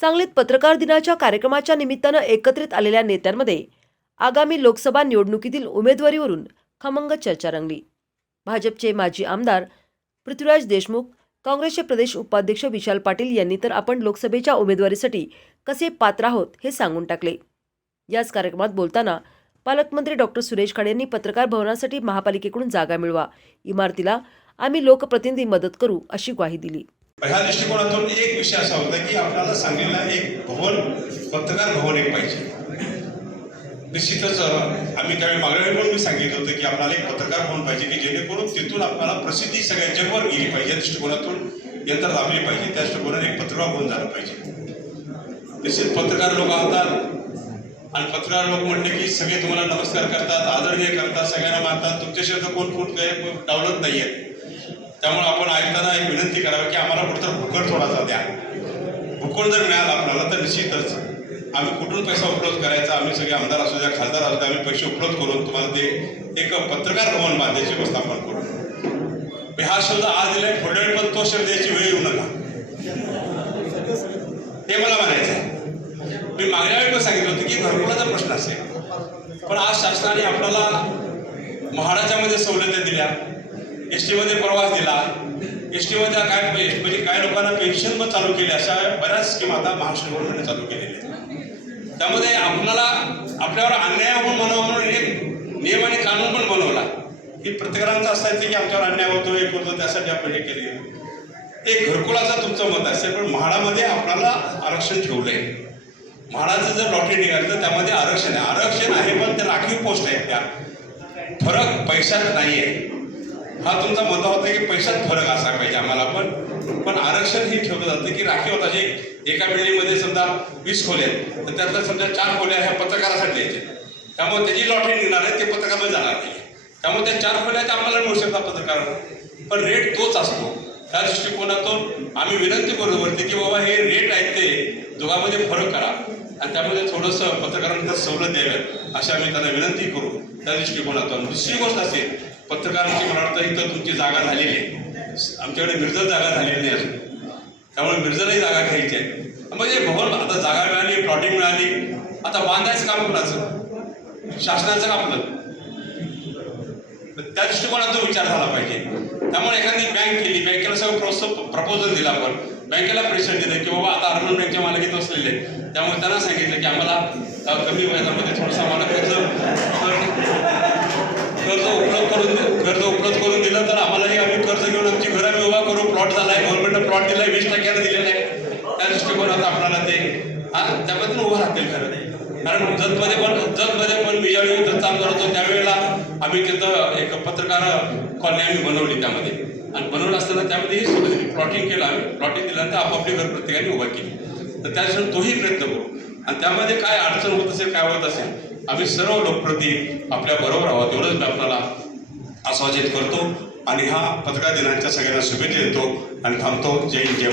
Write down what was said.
सांगलीत पत्रकार दिनाच्या कार्यक्रमाच्या निमित्तानं एकत्रित आलेल्या नेत्यांमध्ये आगामी लोकसभा निवडणुकीतील उमेदवारीवरून खमंग चर्चा रंगली. भाजपचे माजी आमदार पृथ्वीराज देशमुख काँग्रेसचे प्रदेश उपाध्यक्ष विशाल पाटील यांनी तर आपण लोकसभेच्या उमेदवारीसाठी कसे पात्र आहोत हे सांगून टाकले. याच कार्यक्रमात बोलताना पालकमंत्री डॉक्टर सुरेश खाडे यांनी पत्रकार भवनासाठी महापालिकेकडून जागा मिळवा इमारतीला आम्ही लोकप्रतिनिधी मदत करू अशी ग्वाही दिली. ह्या दृष्टिकोनातून एक विषय असा होता की आपल्याला सांगलीला एक भवन पत्रकार भवन एक पाहिजे. निश्चितच आम्ही त्यावेळी मागल्या वेळी पण मी सांगितलं होतं की आपल्याला एक पत्रकार भवन पाहिजे की जेणेकरून तिथून आपल्याला प्रसिद्धी सगळ्या जगभर गेली पाहिजे. या दृष्टिकोनातून यंत्र लाभली पाहिजे. त्या दृष्टिकोनाने एक पत्रकार भवन झालं पाहिजे. निश्चित पत्रकार लोक असतात. आणि पत्रकार लोक म्हटले की सगळे तुम्हाला नमस्कार करतात आदरणीय करतात सगळ्यांना मानतात. तुमच्याशिवाय तर कोण फूट काही डावलत नाही आहेत त्यामुळे आपण ऐकताना एक विनंती करावी की आम्हाला कुठं भुकड थोडासा द्या. भुकड जर मिळाला आपल्याला तर निश्चितच. आम्ही कुठून पैसा उपलब्ध करायचा? आम्ही सगळे आमदार असू द्या खासदार असू द्या आम्ही पैसे उपलब्ध करून तुम्हाला ते एक पत्रकार भवन बांधायची व्यवस्थापन करू. हा शब्द आज दिलाय थोड्या पण तो शब्द याची वेळ येऊ नका. ते मला म्हणायचं आहे मी मागल्या वेळी पण सांगितलं होतं की घरकुलाचा प्रश्न असेल. पण आज शासनाने आपल्याला महाराजामध्ये सवलती दिल्या. एस टीमध्ये प्रवास दिला. एस टीमध्ये काय म्हणजे, म्हणजे काही लोकांना पेन्शन पण चालू केली अशा बऱ्याच स्कीम आता महाराष्ट्र गव्हर्नमेंटने चालू केलेल्या त्यामध्ये आपल्याला आपल्यावर अन्याय होऊन म्हणावं म्हणून एक नियम आणि कानून पण बनवला. की प्रत्येकांचं असं आहे की आमच्यावर अन्याय होतो एक होतो त्यासाठी आपण हे केले एक घरकुलाचं तुमचं मत असेल पण म्हाडामध्ये आपल्याला आरक्षण ठेवलंय. म्हाडाचं जर लॉटरी निघालं तर त्यामध्ये आरक्षण आहे. आरक्षण आहे पण त्या राखीव पोस्ट आहेत त्या. फरक पैशात नाही आहे हा तुमचा मुद्दा होता की पैशात फरक असा पाहिजे आम्हाला पण पण आरक्षण हे ठेवलं जातं की राखीव होता. जे एका बिल्डिंगमध्ये समजा वीस खोल्या आहेत तर त्यातल्या समजा चार खोल्या ह्या पत्रकारासाठी द्यायच्या त्यामुळे त्याची लॉटरी निघणार आहे ते पत्रकारामध्ये जाणार नाही त्यामुळे त्या चार खोल्या त्या आम्हाला मिळू शकतात पत्रकार. पण रेट तोच असतो. त्या दृष्टिकोनातून आम्ही विनंती करू वरती की बाबा हे रेट आहेत ते दोघांमध्ये फरक करा. आणि त्यामध्ये थोडंसं पत्रकारांना सवलत द्याव्यात अशी आम्ही त्यांना विनंती करू. त्या दृष्टिकोनातून. दुसरी गोष्ट असेल पत्रकारांची मला वाटतं इथं तुमची जागा झालेली आहे. आमच्याकडे मिर्जल जागा झालेली नाही अजून. त्यामुळे मिर्जलही जागा घ्यायची आहे. म्हणजे भवन आता जागा मिळाली प्लॉटिंग मिळाली. आता बांधायचं काम कुणाचं? शासनाचं काम आपलं त्या दृष्टिकोनातून विचार झाला पाहिजे. त्यामुळे एखादी बँक केली बँकेला सगळं प्रोत्साह प्रपोजल दिला आपण. बँकेला प्रेशर दिलं की बाबा आता अर्बन बँकच्या मालकीत असलेले आहेत. त्यामुळे त्यांना सांगितलं की आम्हाला कमी व्याजामध्ये थोडंसं आम्हाला कर्ज कर्ज कर्ज उपलब्ध करून दिलं तर आम्हालाही आम्ही कर्ज घेऊन आमची घरं आम्ही उभा करू प्लॉट झालाय. गव्हर्नमेंट प्लॉट दिलाय वीस टक्क्यानं दिलेला आहे. त्या दृष्टिकोनात आपल्याला ते हा उभं राहतील खरं कारण जतमध्ये पण जतमध्ये पण मी ज्यावेळी जतचा आमदार होतो त्यावेळेला आम्ही तिथं एक पत्रकार कॉलनी आम्ही बनवली त्यामध्ये. आणि बनवलं असताना त्यामध्ये ही दिली प्लॉटिंग केलं आम्ही. प्लॉटिंग दिल्यानंतर आपापली घर प्रत्येकाने उभा केली. तर त्यासाठी तोही प्रयत्न करू. आणि त्यामध्ये काय अडचण होत असेल काय होत असेल आम्ही सर्व लोकप्रती आपल्या बरोबर आहोत. एवढंच मी आपल्याला आस्वादित करतो. आणि हा पत्रकार दिनांच्या सगळ्यांना शुभेच्छा देतो. आणि थांबतो. जय हिंद जय